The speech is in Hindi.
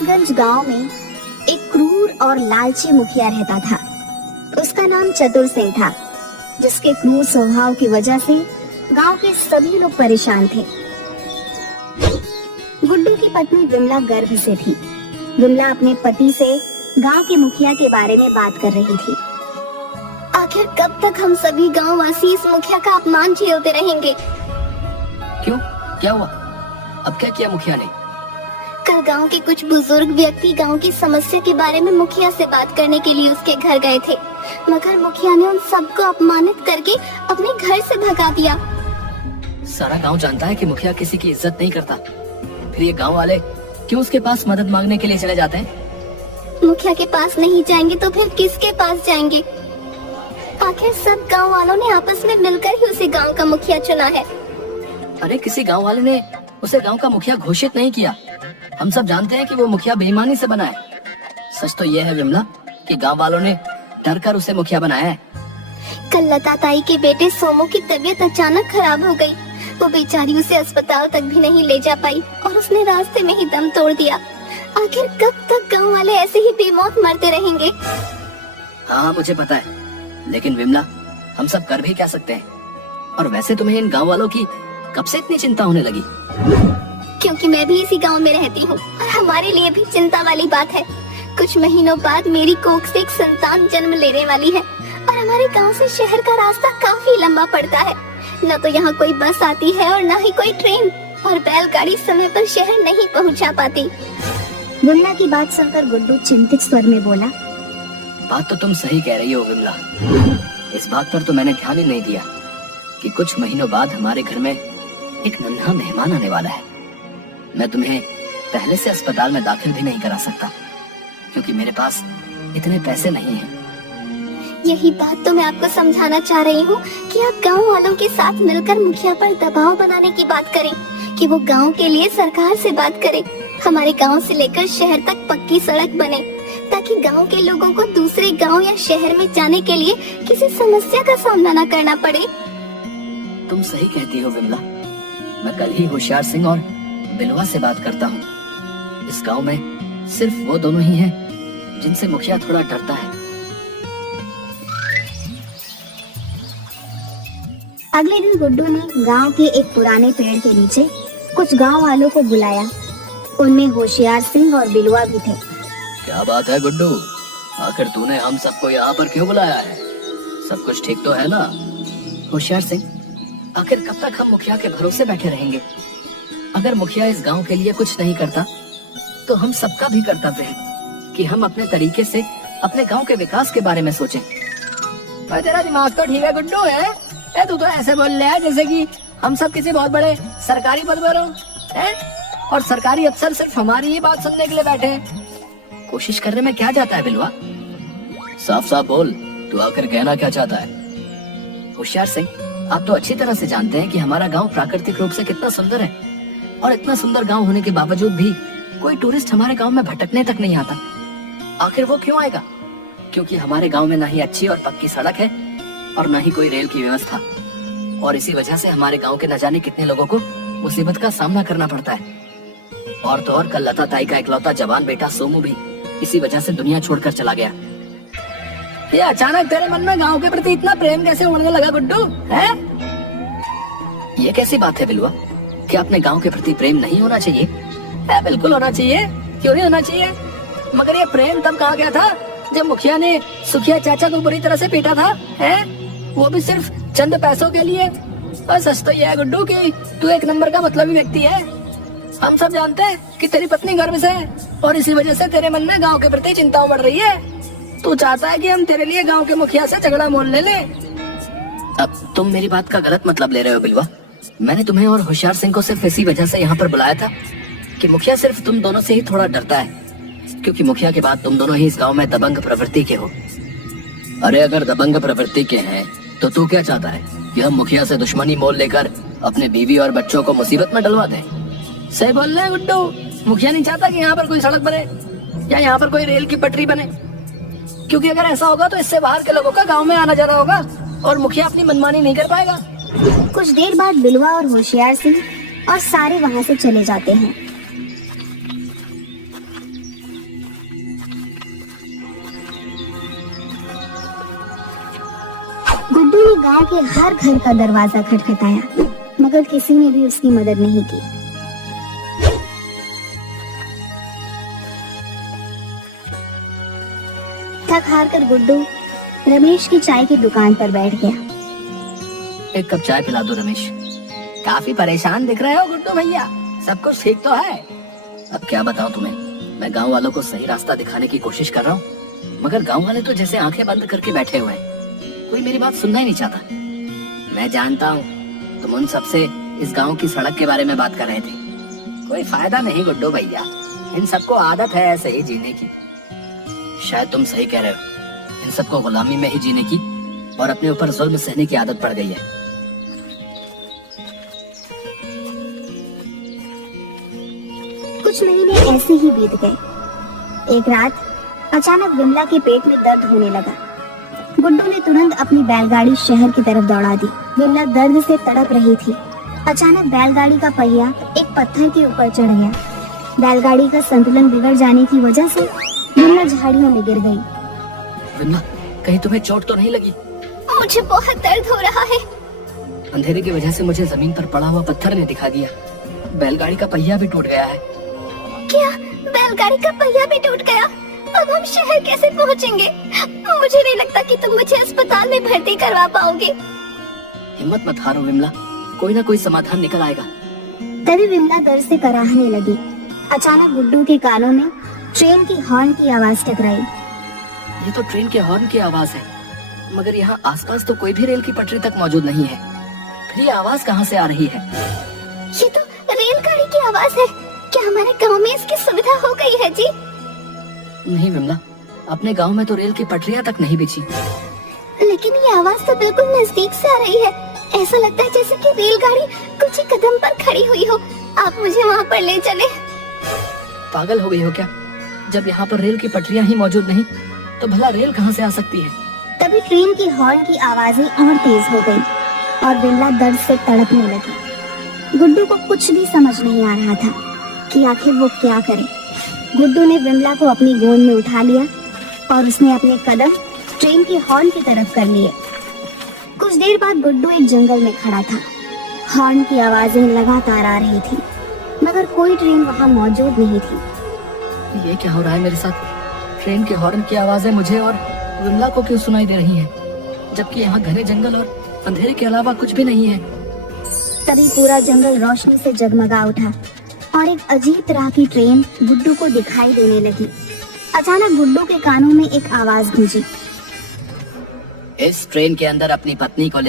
दत्तगंज गांव में एक क्रूर और लालची मुखिया रहता था। उसका नाम चतुर सिंह था, जिसके क्रूर स्वभाव की वजह से गांव के सभी लोग परेशान थे। गुड्डू की पत्नी विमला गर्भ से थी। विमला अपने पति से गांव के मुखिया के बारे में बात कर रही थी। आखिर कब तक हम सभी गांव वासी इस मुखिया का अपमान झेलते रहेंगे? क्यों, क्या हुआ? अब क्या किया मुखिया ने? कल गांव के कुछ बुजुर्ग व्यक्ति गांव की समस्या के बारे में मुखिया से बात करने के लिए उसके घर गए थे, मगर मुखिया ने उन सबको अपमानित करके अपने घर से भगा दिया। सारा गांव जानता है कि मुखिया किसी की इज्जत नहीं करता, फिर ये गांव वाले क्यों उसके पास मदद मांगने के लिए चले जाते हैं? मुखिया के पास नहीं जाएंगे तो फिर किसके पास जाएंगे? आखिर सब गांव वालों ने आपस में मिलकर ही उसे गांव का मुखिया चुना है। अरे किसी गांव वाले ने उसे गांव का मुखिया घोषित नहीं किया। हम सब जानते हैं कि वो मुखिया बेईमानी से बना है। सच तो ये है विमला कि गांव वालों ने डर कर उसे मुखिया बनाया है। कल लता ताई के बेटे सोमू की तबीयत अचानक खराब हो गई। वो बेचारी उसे अस्पताल तक भी नहीं ले जा पाई और उसने रास्ते में ही दम तोड़ दिया। आखिर कब तक गांव वाले ऐसे ही बेमौत मरते रहेंगे? हाँ मुझे पता है, लेकिन विमला हम सब कर भी क्या सकते हैं? और वैसे तुम्हें इन गांव वालों की कब से इतनी चिंता होने लगी? क्योंकि मैं भी इसी गांव में रहती हूँ और हमारे लिए भी चिंता वाली बात है। कुछ महीनों बाद मेरी कोख से एक संतान जन्म लेने वाली है और हमारे गांव से शहर का रास्ता काफी लंबा पड़ता है। न तो यहाँ कोई बस आती है और न ही कोई ट्रेन, और बैलगाड़ी समय पर शहर नहीं पहुँचा पाती। विमला की बात सुनकर गुड्डू चिंतित स्वर में बोला, बात तो तुम सही कह रही हो विमला। इस बात पर तो मैंने ध्यान ही नहीं दिया कि कुछ महीनों बाद हमारे घर में एक नन्हा मेहमान आने वाला है। मैं तुम्हें पहले से अस्पताल में दाखिल भी नहीं करा सकता, क्योंकि मेरे पास इतने पैसे नहीं हैं। यही बात तो मैं आपको समझाना चाह रही हूँ कि आप गांव वालों के साथ मिलकर मुखिया पर दबाव बनाने की बात करें कि वो गांव के लिए सरकार से बात करे। हमारे गांव से लेकर शहर तक पक्की सड़क बने, ताकि गांव के लोगों को दूसरे गांव या शहर में जाने के लिए किसी समस्या का सामना न करना पड़े। तुम सही कहती हो विमला। मैं कल ही होशियार सिंह और बिलवा से बात करता हूँ। इस गांव में सिर्फ वो दोनों ही हैं जिनसे मुखिया थोड़ा डरता है। अगले दिन गुड्डू ने गांव के एक पुराने पेड़ के नीचे कुछ गांव वालों को बुलाया। उनमें होशियार सिंह और बिलवा भी थे। क्या बात है गुड्डू, आखिर तूने हम सबको यहाँ पर क्यों बुलाया है? सब कुछ ठीक तो है ना? होशियार सिंह, आखिर कब तक हम मुखिया के भरोसे बैठे रहेंगे? अगर मुखिया इस गांव के लिए कुछ नहीं करता तो हम सबका भी कर्तव्य है कि हम अपने तरीके से अपने गांव के विकास के बारे में सोचें। पर तेरा दिमाग तो ठीक है गुड्डू है? तू तो ऐसे बोल रहा है जैसे कि हम सब किसी बहुत बड़े सरकारी पद पर हो और सरकारी अफसर सिर्फ हमारी ही बात सुनने के लिए बैठे हैं। कोशिश करने में क्या जाता है बिलवा? साफ साफ बोल, तू आखिर कहना क्या चाहता है? होशियार सिंह, आप तो अच्छी तरह से जानते हैं कि हमारा गांव प्राकृतिक रूप से कितना सुंदर है, और इतना सुंदर गांव होने के बावजूद भी कोई टूरिस्ट हमारे गांव में भटकने तक नहीं आता। आखिर वो क्यों आएगा? क्योंकि हमारे गांव में ना ही अच्छी और पक्की सड़क है और ना ही कोई रेल की व्यवस्था, और इसी वजह से हमारे गांव के न जाने कितने लोगों को मुसीबत का सामना करना पड़ता है। और तो और कल लता ताई का इकलौता जवान बेटा सोमू भी इसी वजह से दुनिया छोड़कर चला गया। ये अचानक तेरे मन में गांव के प्रति इतना प्रेम कैसे उड़ने लगा गुड्डू? है ये कैसी बात है बिलवा? क्या अपने गांव के प्रति प्रेम नहीं होना चाहिए? बिल्कुल होना चाहिए, क्यों नहीं होना चाहिए? मगर ये प्रेम तब कहा गया था जब मुखिया ने सुखिया चाचा को बुरी तरह से पीटा था, है? वो भी सिर्फ चंद पैसों के लिए। और सच तो ये है गुड्डू कि तू एक नंबर का मतलबी व्यक्ति है। हम सब जानते हैं कि तेरी पत्नी गर्भ से है और इसी वजह से तेरे मन में गांव के प्रति चिंता बढ़ रही है। तू चाहता है कि हम तेरे लिए गांव के मुखिया से झगड़ा मोल ले ले। अब तुम मेरी बात का गलत मतलब ले रहे हो बिलवा। मैंने तुम्हें और होशियार सिंह को सिर्फ इसी वजह से यहाँ पर बुलाया था कि मुखिया सिर्फ तुम दोनों से ही थोड़ा डरता है, क्योंकि मुखिया के बाद तुम दोनों ही इस गांव में दबंग प्रवृत्ति के हो। अरे अगर दबंग प्रवृत्ति के हैं तो तू क्या चाहता है कि हम मुखिया से दुश्मनी मोल लेकर अपने बीवी और बच्चों को मुसीबत में डलवा दें? सही बोल रहे हैं गुड्डू। मुखिया नहीं चाहता कि यहाँ पर कोई सड़क बने या यहाँ पर कोई रेल की पटरी बने, क्योंकि अगर ऐसा होगा तो इससे बाहर के लोगों का गांव में आना जाना होगा और मुखिया अपनी मनमानी नहीं कर पाएगा। कुछ देर बाद बिलवा और होशियार सिंह और सारे वहाँ से चले जाते हैं। गांव के हर घर का दरवाजा खटखटाया, मगर किसी ने भी उसकी मदद नहीं की। थक हार कर गुड्डू रमेश की चाय की दुकान पर बैठ गया। एक कप चाय पिला दो रमेश। काफी परेशान दिख रहे हो गुड्डू भैया, सब कुछ ठीक तो है? अब क्या बताऊं तुम्हें, मैं गांव वालों को सही रास्ता दिखाने की कोशिश कर रहा हूँ, मगर गांव वाले तो जैसे आंखें बंद करके बैठे हुए हैं, कोई मेरी बात सुनना ही नहीं चाहता। मैं जानता हूँ तुम उन सबसे इस गांव की सड़क के बारे में बात कर रहे थे। कोई फायदा नहीं गुड्डू भैया, इन सबको आदत है ऐसे ही जीने की। शायद तुम सही कह रहे हो, इन सबको गुलामी में ही जीने की और अपने ऊपर जुल्म सहने की आदत पड़ गई है। कुछ महीने ऐसे ही बीत गए। एक रात अचानक विमला के पेट में दर्द होने लगा। गुड्डू ने तुरंत अपनी बैलगाड़ी शहर की तरफ दौड़ा दी। विमला दर्द से तड़प रही थी। अचानक बैलगाड़ी का पहिया एक पत्थर के ऊपर चढ़ गया। बैलगाड़ी का संतुलन बिगड़ जाने की वजह से विमला झाड़ियों में गिर गई। विमला, कहीं तुम्हें चोट तो नहीं लगी? मुझे बहुत दर्द हो रहा है। अंधेरे की वजह से मुझे जमीन पर पड़ा हुआ पत्थर ने दिखा दिया। बैलगाड़ी का पहिया भी टूट गया है। क्या बैलगाड़ी का पहिया भी टूट गया? अब हम शहर कैसे पहुंचेंगे? मुझे नहीं लगता कि तुम मुझे अस्पताल में भर्ती करवा पाओगे। हिम्मत मत हारो विमला, कोई ना कोई समाधान निकल आएगा। तभी विमला दर्द से कराहने लगी। अचानक गुड्डू के कानों में ट्रेन की हॉर्न की आवाज टकराई। ये तो ट्रेन के हॉर्न की आवाज है, मगर यहाँ आसपास तो कोई भी रेल की पटरी तक मौजूद नहीं है। फिर ये आवाज कहाँ से आ रही है? ये तो रेलगाड़ी की आवाज है। क्या हमारे गांव में इसकी सुविधा हो गई है जी? नहीं विमला, अपने गांव में तो रेल की पटरियां तक नहीं बिछी। लेकिन ये आवाज तो बिल्कुल नजदीक से आ रही है। ऐसा लगता है जैसे कि रेलगाड़ी कुछ ही कदम पर खड़ी हुई हो। आप मुझे वहाँ पर ले चले। पागल हो गई हो क्या? जब यहाँ पर रेल की पटरियां ही मौजूद नहीं, तो भला रेल कहाँ से आ सकती है? तभी ट्रेन की हॉर्न की आवाजें और तेज हो गई और विमला दर्द से तड़पने लगी। गुड्डू को कुछ भी समझ नहीं आ रहा था कि आखिर वो क्या करे। गुड्डू ने विमला को अपनी गोद में उठा लिया और उसने अपने कदम ट्रेन की हॉर्न की तरफ कर लिए। कुछ देर बाद गुड्डू एक जंगल में खड़ा था। हॉर्न की आवाजें लगातार आ रही थी, मगर कोई ट्रेन वहाँ मौजूद नहीं थी। ये क्या हो रहा है मेरे साथ? ट्रेन के हॉर्न की आवाजें मुझे और विमला को क्यों सुनाई दे रही हैं, जबकि यहाँ घने जंगल और अंधेरे के अलावा कुछ भी नहीं है। तभी पूरा जंगल रोशनी से जगमगा उठा और एक अजीब तरह की ट्रेन गुड्डू को दिखाई देने लगी। अचानक गुड्डू के कानों में एक आवाज गूंजी। इस ट्रेन के अंदर अपनी पत्नी को लेकर